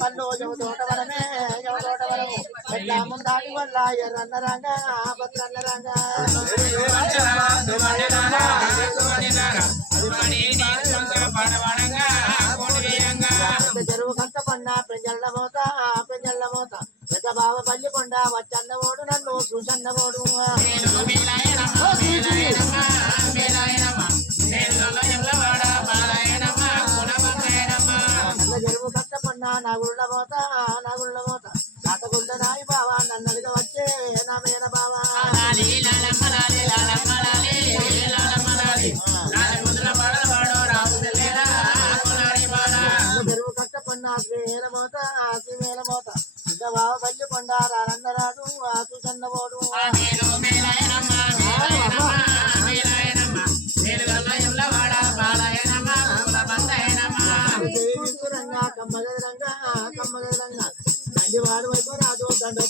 పళ్ళు తోట వరమే తోట వరము ఎట్లా ముందాటి వల్ల ఎర్రన్న రంగా భద్రన్న రంగా చెరువు కట్టపన్న పెంజల్ల మోత పెద్ద బావ పల్లి కొండ వచ్చన్న ఓడు నన్ను చూసన్న ఓడు చెరువు కట్టపన్న నా గుళ్ళ మోత నాటగుళ్ళ నాయి బావా నన్నదిగా వచ్చే నా మేన బావా చెరువు కట్టపన్న శ్రీమేల మోత ఇంకా బావ పల్లి కొండ రానన్నరాడు చూసన్న ఓడు కమ్మగదరంగా తండ్రి వాడు వైపు రాదు తండ్రి